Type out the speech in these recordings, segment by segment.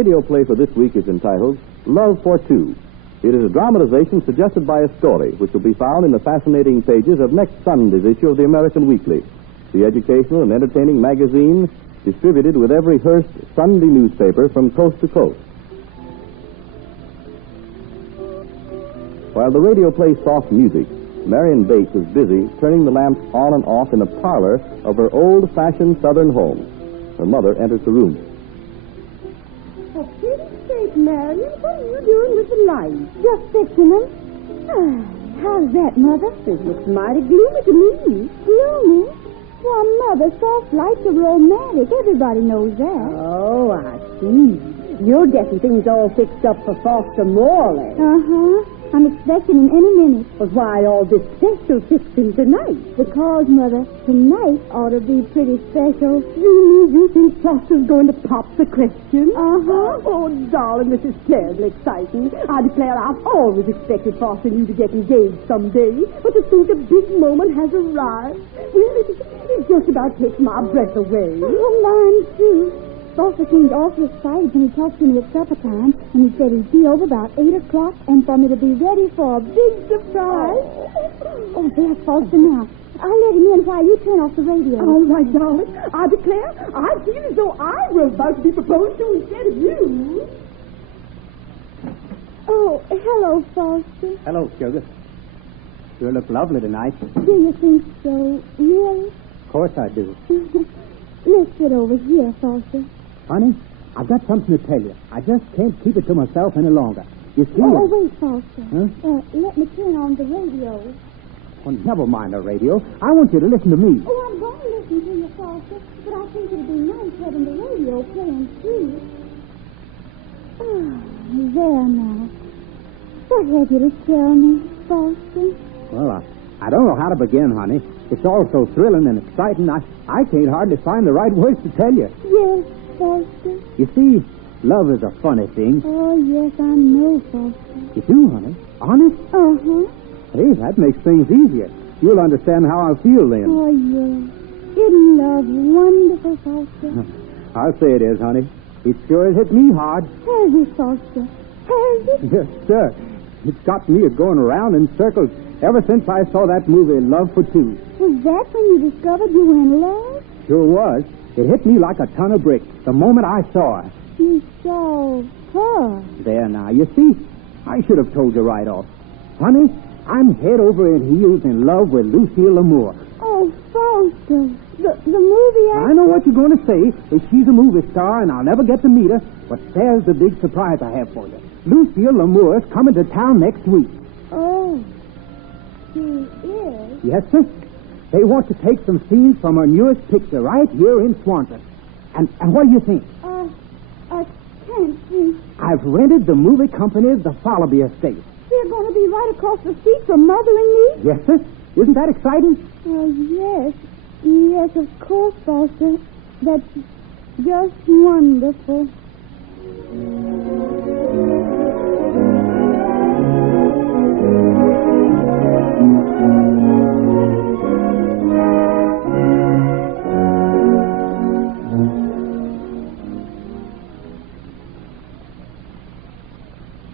radio play for this week is entitled Love for Two. It is a dramatization suggested by a story, which will be found in the fascinating pages of next Sunday's issue of the American Weekly, the educational and entertaining magazine distributed with every Hearst Sunday newspaper from coast to coast. While the radio plays soft music, Marion Bates is busy turning the lamps on and off in the parlor of her old-fashioned southern home. Her mother enters the room. For pity's sake, Marion, what are you doing with the lights? Just fixing them. How's that, Mother? It looks mighty gloomy to me. Gloomy? Well, Mother, soft lights are romantic. Everybody knows that. Oh, I see. You're getting things all fixed up for Foster Morley. Uh-huh. I'm expecting him any minute. But why all this special fixing tonight? Because, Mother, tonight ought to be pretty special. You think Foster's going to pop the question? Uh-huh. Oh, darling, this is terribly exciting. I declare I've always expected Foster and you to get engaged someday. But to think a big moment has arrived, well, it just about takes my breath away. Oh, mine, too. Foster seemed awfully excited when he talked to me at supper time, and he said he'd be over about 8 o'clock and for me to be ready for a big surprise. Oh, there's Foster now. I'll let him in while you turn off the radio. All right, darling. I declare, I feel as though I were about to be proposed to instead of you. Oh, hello, Foster. Hello, sugar. Sure look lovely tonight. Do you think so? Really? Of course I do. Let's sit over here, Foster. Honey, I've got something to tell you. I just can't keep it to myself any longer. You see... Oh, wait, Foster. Huh? Let me turn on the radio. Oh, never mind the radio. I want you to listen to me. Oh, I'm going to listen to you, Foster, but I think it'd be nice having the radio playing through. Oh, there now. What have you to tell me, Foster? Well, I don't know how to begin, honey. It's all so thrilling and exciting, I can't hardly find the right words to tell you. Yes, Foster. You see, love is a funny thing. Oh, yes, I know, Foster. You do, honey? Honest? Uh-huh. Hey, that makes things easier. You'll understand how I feel then. Oh, yes. Isn't love wonderful, Foster? I'll say it is, honey. It sure has hit me hard. Has it, Foster? Has it? Yes, sir. It's got me going around in circles ever since I saw that movie, Love for Two. Was that when you discovered you were in love? Sure was. It hit me like a ton of bricks the moment I saw her. You saw her? There now, you see? I should have told you right off. Honey, I'm head over heels in love with Lucille Lamour. Oh, Foster. The movie I know what you're going to say. Is she's a movie star, and I'll never get to meet her. But there's the big surprise I have for you. Lucille Lamour's coming to town next week. Oh, she is? Yes, sir. They want to take some scenes from her newest picture right here in Swanton. And what do you think? I can't see. I've rented the movie company the Fallowby Estate. They're going to be right across the street from Mother and me? Yes, sir. Isn't that exciting? Oh, yes. Yes, of course, Foster. That's just wonderful.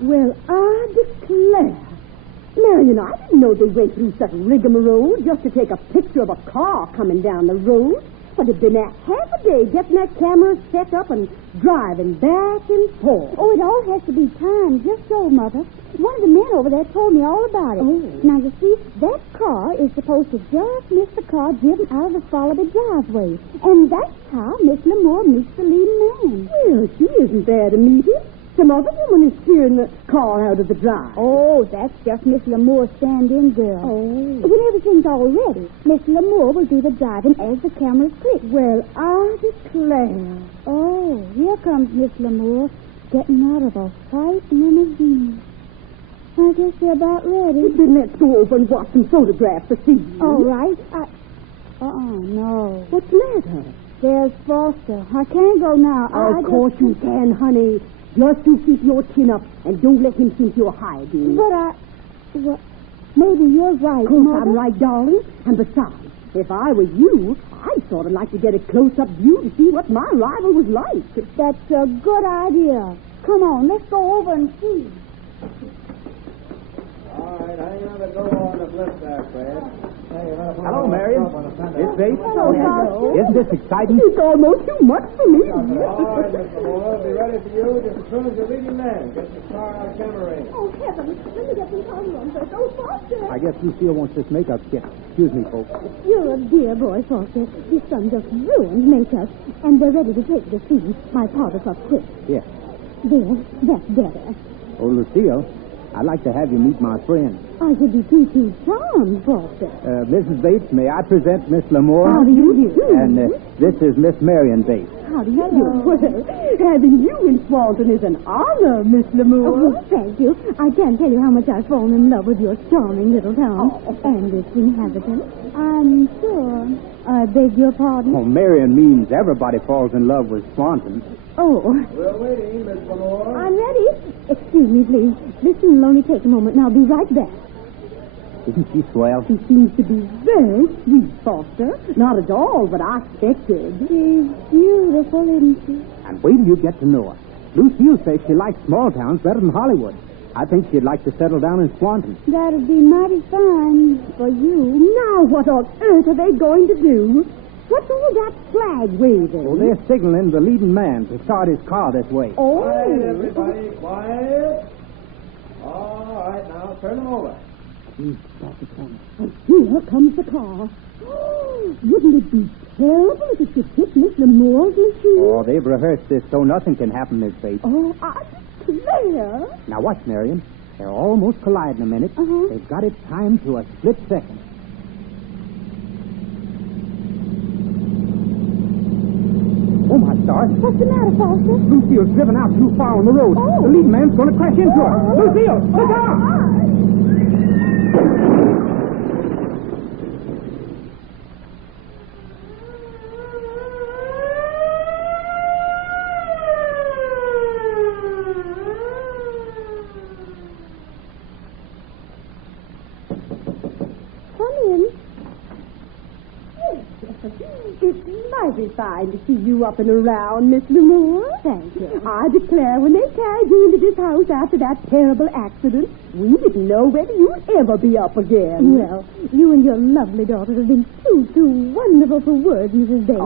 Well, I declare. Marion, I didn't know they went through such rigmarole just to take a picture of a car coming down the road. But it'd been a half a day getting that camera set up and driving back and forth. Oh, it all has to be timed just so, Mother. One of the men over there told me all about it. Oh. Now, you see, that car is supposed to just miss the car driven out of the Fallowby driveway. And that's how Miss Lamour meets the leading man. Well, she isn't there to meet him. Some other woman is steering the car out of the drive. Oh, that's just Miss Lamour's stand-in girl. Oh. When everything's all ready, Miss Lamour will do the driving as the cameras click. Well, I declare. Oh, here comes Miss Lamour getting out of a white limousine. I guess they're about ready. Then let's go over and watch some photographs this evening. All right. No. What's the matter? There's Foster. I can't go now. Of course you can, honey. Just you keep your chin up and don't let him think you're hiding. But maybe you're right, Mother. I'm right, darling. And besides, If I were you, I'd sort of like to get a close-up view to see what my rival was like. That's a good idea. Come on, let's go over and see. All right, hang on the door on the flip there, Fred. Hello, Marion. It's Bates. Hello. Isn't this exciting? It's almost too much for me. All right, Mr. Moore, be ready for you just as soon as the leading man gets the star out of camera ring. Oh, heavens. Let me get some powder on first. Oh, Foster. I guess Lucille wants this makeup kit. Excuse me, folks. You're a dear boy, Foster. His son just ruined makeup. And they're ready to take the scene. My powder's up quick. Yes. There, that's better. Oh, Lucille, I'd like to have you meet my friend. I should be too charmed, Foster. Mrs. Bates, may I present Miss Lamore? How do you do? And this is Miss Marion Bates. How do you do? Well, having you in Swanton is an honor, Miss Lamore. Oh, thank you. I can't tell you how much I've fallen in love with your charming little town and its inhabitants. I'm sure. I beg your pardon? Oh, Marion means everybody falls in love with Swanton. Oh, We're waiting, Miss Lamore. I'm ready. Excuse me, please. This will only take a moment, and I'll be right back. Isn't she swell? She seems to be very sweet, Foster. Not at all what I expected. She's beautiful, isn't she? And wait till you get to know her. Lucille says she likes small towns better than Hollywood. I think she'd like to settle down in Swanton. That'd be mighty fine for you. Now, what on earth are they going to do? What's all that flag waving? Oh, they're signaling the leading man to start his car this way. Quiet, everybody, quiet. All right, now, turn them over. Here comes the car. Wouldn't it be terrible if it should hit Miss Lamore's machine? Oh, they've rehearsed this so nothing can happen, Miss Bates. Oh, I declare. Now watch, Marion. They're almost colliding a minute. They've got it timed to a split second. Oh, my stars. What's the matter, Foster? Lucille's driven out too far on the road. Oh. The lead man's going to crash into her. Lucille, look out! Come in. It's mighty fine to see you up and around, Miss Lamore. Thank you. I declare, when they carried you into this house after that terrible accident, we didn't know whether you'd ever be up again. Well, you and your lovely daughter have been too wonderful for words, Mrs. Bates.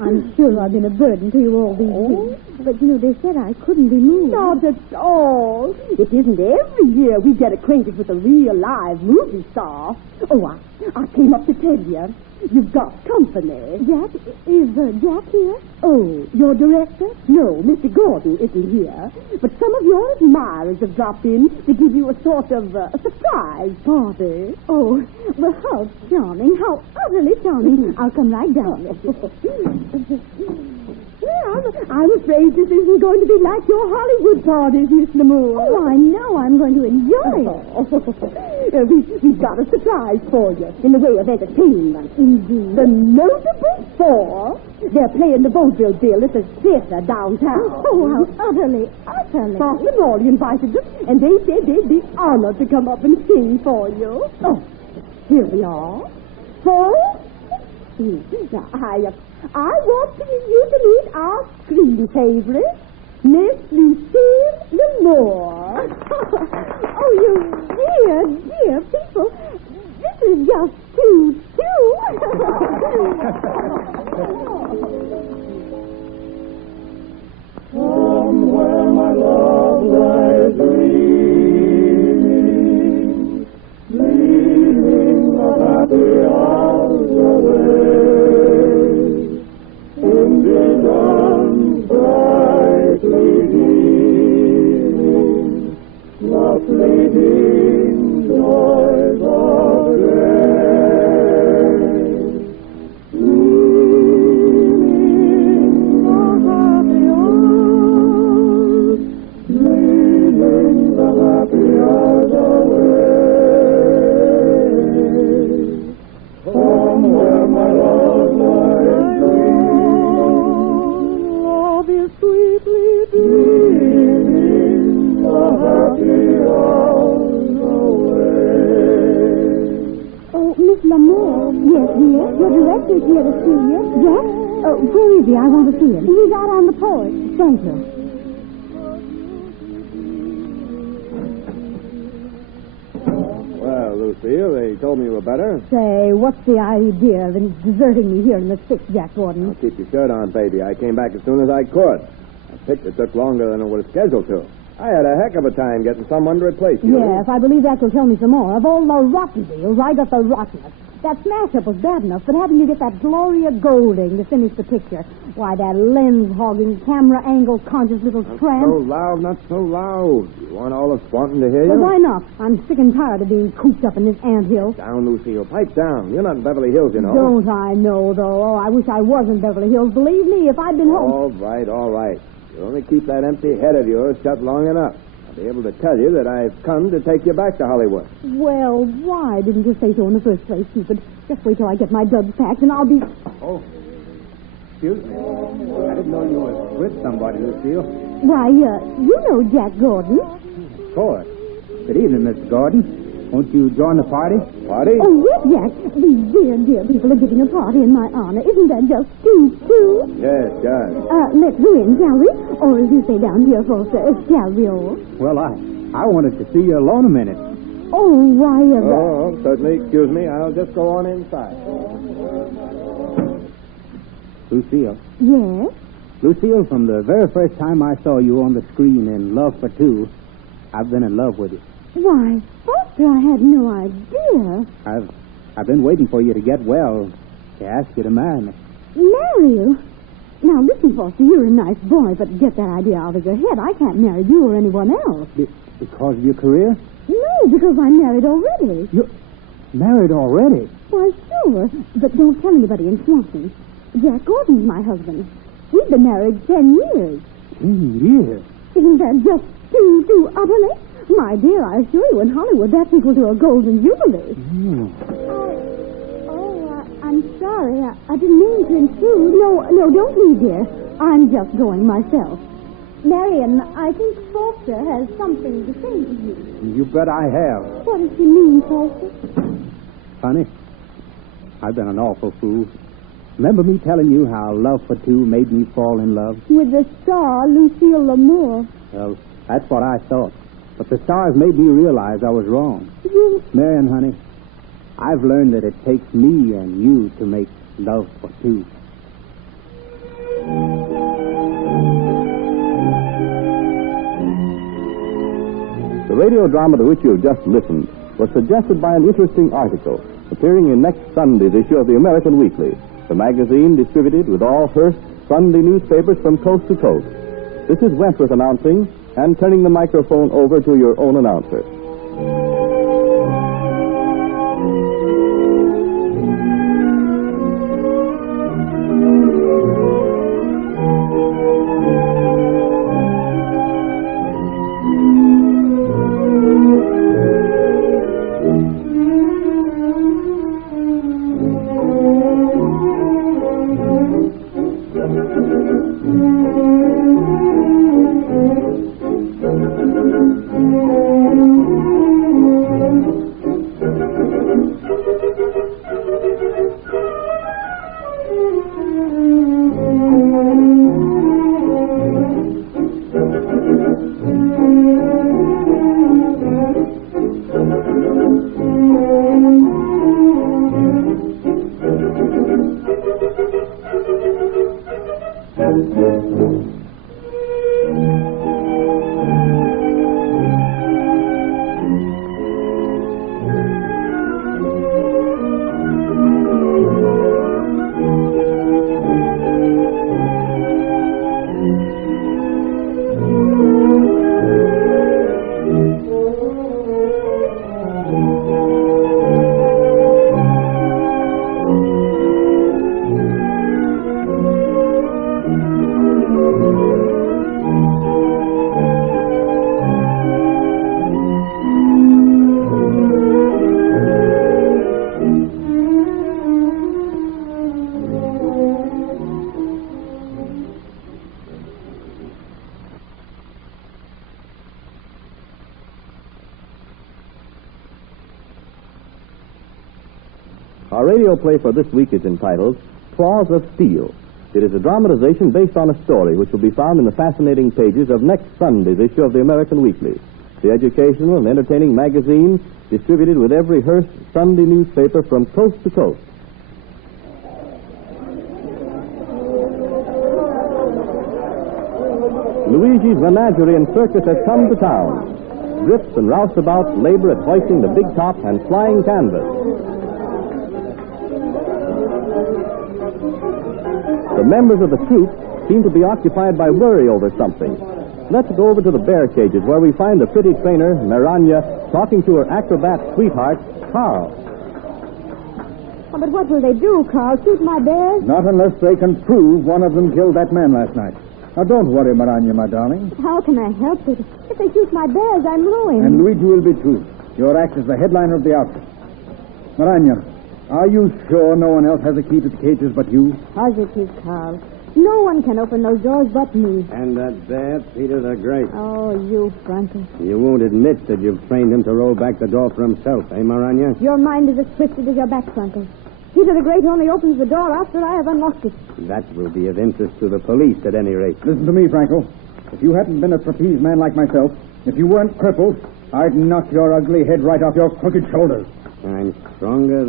I'm sure I've been a burden to you all these weeks. But, they said I couldn't be moved. Not at all. It isn't every year we get acquainted with a real live movie star. Oh, I came up to tell you. You've got company. Jack? Is Jack here? Oh, your director? No, Mr. Gordon isn't here. But some of your admirers have dropped in to give you a sort of a surprise party. Oh, well, how charming. How utterly charming. I'll come right down. Well, I'm afraid this isn't going to be like your Hollywood parties, Miss Lamore. Oh, I know. I'm going to enjoy it. We've got a surprise for you in the way of entertainment. Indeed. The Notable Four. They're playing the vaudeville bill at the theater downtown. Oh, how utterly. Boss and Molly invited them, and they said they'd be honored to come up and sing for you. Oh, here we are. Now, I want you to meet our screen favorite, Miss Lucille Lamore. Oh, you dear people. This is just too. Somewhere my love lies leaving the happy hours away. Indeed, I'm brightly gleaming, the fleeting joys of day. Leaving the happy hours, leaving the happy hours away. Somewhere my love lies love is sweetly dreaming the happy hours away. Lamour. Yes, dear. Your director's here to see you. Jack? Where is he? I want to see him. He's out on the porch. Thank you. Well, Lucille, they told me you were better. Say, what's the idea of deserting me here in the sticks, Jack Gordon? I'll keep your shirt on, baby. I came back as soon as I could. That picture took longer than it was scheduled to. I had a heck of a time getting someone to replace you. Yes, I believe that will tell me some more. Of all the rotten deals, I got the rottenest. That smash-up was bad enough, but having to get that Gloria Golding to finish the picture, why, that lens-hogging, camera-angle-conscious little tramp. Not so loud. You want all of Swanton to hear you? Well, why not? I'm sick and tired of being cooped up in this anthill. Down, Lucille. Pipe down. You're not in Beverly Hills, you know. Don't I know, though? Oh, I wish I was in Beverly Hills. Believe me, if I'd been home... All right. You only keep that empty head of yours shut long enough. I'll be able to tell you that I've come to take you back to Hollywood. Well, why didn't you say so in the first place, stupid? Just wait till I get my duds packed and I'll be... Oh, excuse me. I didn't know you was with somebody, Lucille. Why, you know Jack Gordon. Of course. Good evening, Mr. Gordon. Won't you join the party? Party? Oh, yes, Jack. These dear, dear people are giving a party in my honor. Isn't that just too? Yes, John. Let's go in, shall we? Or as you say down here, Foster, shall we all? Well, I wanted to see you alone a minute. Oh, why, Oh, certainly. Excuse me. I'll just go on inside. Lucille. Yes? Lucille, from the very first time I saw you on the screen in Love for Two, I've been in love with you. Why, Foster, I had no idea. I've been waiting for you to get well to ask you to marry me. Marry you? Now, listen, Foster, you're a nice boy, but get that idea out of your head. I can't marry you or anyone else. Because of your career? No, because I'm married already. You're married already? Why, sure. But don't tell anybody in Swanson. Jack Gordon's my husband. We've been married 10 years. 10 years? Isn't that just too utterly? My dear, I assure you, in Hollywood, that's equal to a golden jubilee. I'm sorry. I didn't mean to intrude. No, don't leave, dear. I'm just going myself. Marion, I think Foster has something to say to you. You bet I have. What does she mean, Foster? Honey, I've been an awful fool. Remember me telling you how Love for Two made me fall in love? With the star, Lucille Lamour. Well, that's what I thought. But the stars made me realize I was wrong. Marion, honey, I've learned that it takes me and you to make Love for Two. The radio drama to which you have just listened was suggested by an interesting article appearing in next Sunday's issue of the American Weekly, the magazine distributed with all Hearst Sunday newspapers from coast to coast. This is Wentworth announcing and turning the microphone over to your own announcer. Our radio play for this week is entitled Claws of Steel. It is a dramatization based on a story which will be found in the fascinating pages of next Sunday's issue of the American Weekly, the educational and entertaining magazine distributed with every Hearst Sunday newspaper from coast to coast. Luigi's Menagerie and Circus has come to town. Drifts and roustabouts labor at hoisting the big top and flying canvas. The members of the troupe seem to be occupied by worry over something. Let's go over to the bear cages where we find the pretty trainer, Maranya, talking to her acrobat sweetheart, Carl. Oh, but what will they do, Carl? Shoot my bears? Not unless they can prove one of them killed that man last night. Now, don't worry, Maranya, my darling. How can I help it? If they shoot my bears, I'm ruined. And Luigi will be too. Your act is the headliner of the outfit. Maranya, are you sure no one else has a key to the cages but you? Positive, Carl. No one can open those doors but me. And that bear, Peter the Great. Oh, you, Frontal. You won't admit that you've trained him to roll back the door for himself, eh, Maranya? Your mind is as twisted as your back, Frontal. Peter the Great only opens the door after I have unlocked it. That will be of interest to the police, at any rate. Listen to me, Franco. If you hadn't been a trapeze man like myself, if you weren't crippled, I'd knock your ugly head right off your crooked shoulders. I'm stronger than...